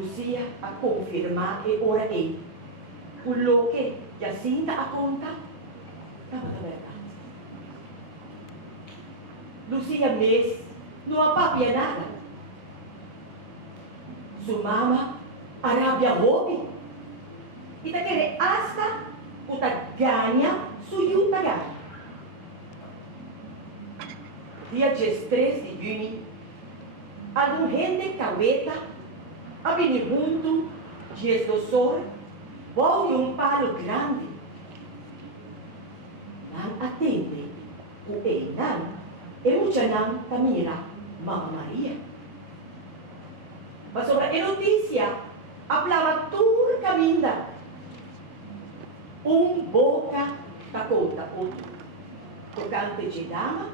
Lucia a confirmar e ora é. O loke Jacinta a conta, estava a verdade. Lucia mês não apapia nada. Sua mama Arábia hobby. E tá querer hasta o tá ganha suyu tá ganha. Dia 13 de junho, algum gente caueta a vir junto, dias do sol, bom e um palo grande. Não atende o Einan e Muchanan da mira, Mama Maria. Mas sobre a notícia, hablava tudo caminho. Boca da conta, outro. Tocante de dama,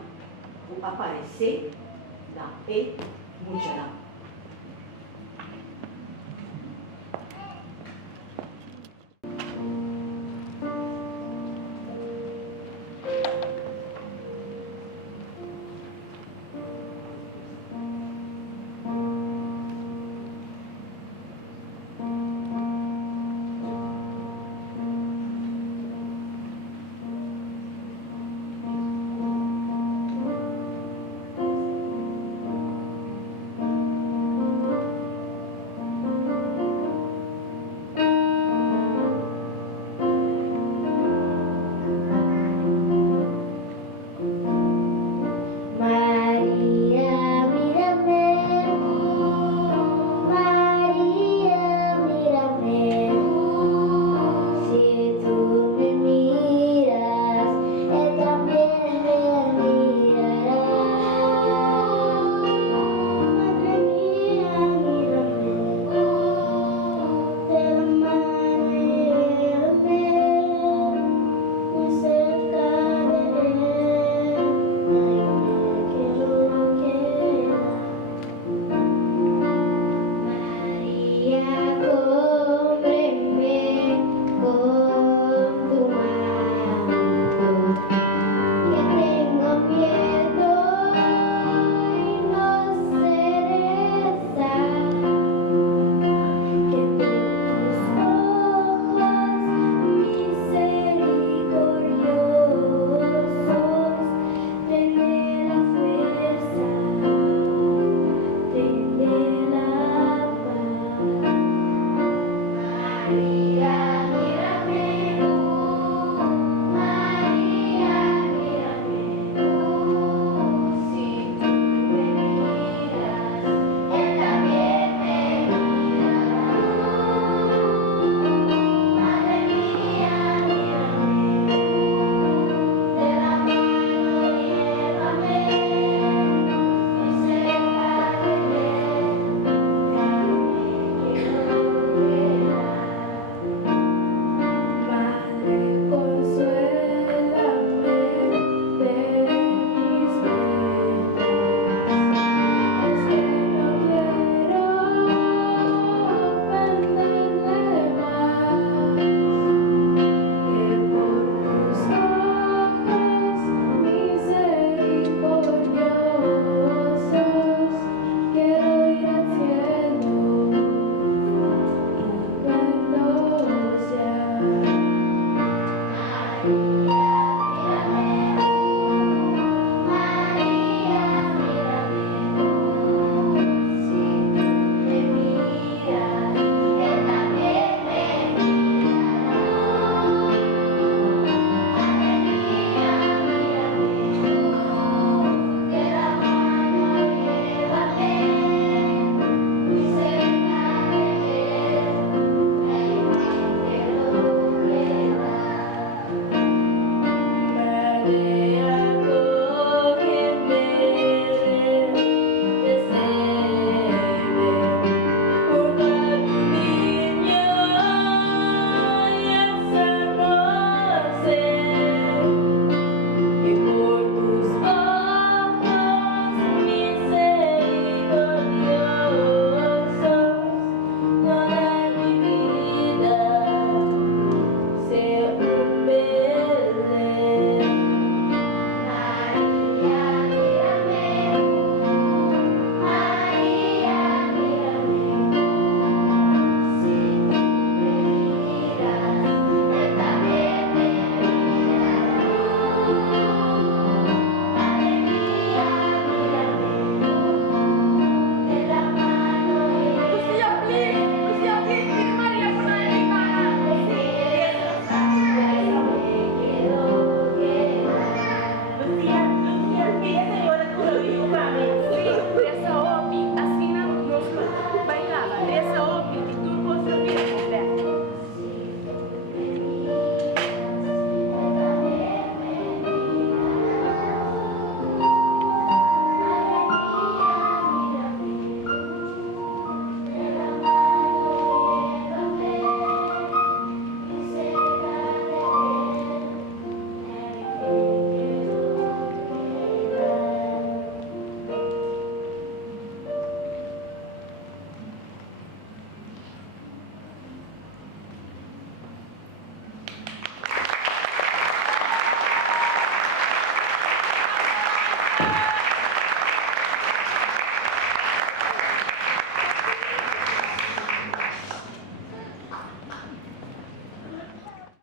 o aparecer da e Muchanan.